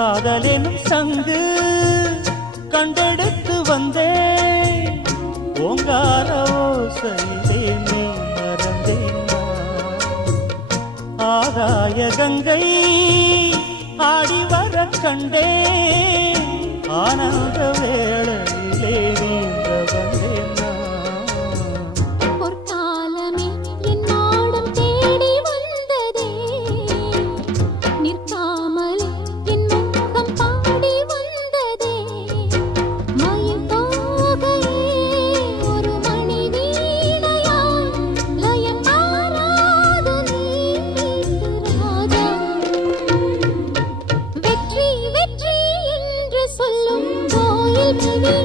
காதலெனும் சங்கு கண்டெடுத்து வந்தேன் ஓங்கார ஓசையிலே நீ மறந்தேன் ஆகாய கங்கை ஆடி வர கண்டேன் ஆனந்த வேளையிலே நீந்த வந்தேன் பொற்காலமே என் நாடம் தேடி வந்ததே நிற்காமலே என் முகம் பாடி வந்ததே மயில் தோகையே ஒரு மணி வீணையாய் லயம் மாறாது நீ ராஜா வெற்றி வெற்றி என்று சொல்லும் கோயில் மணி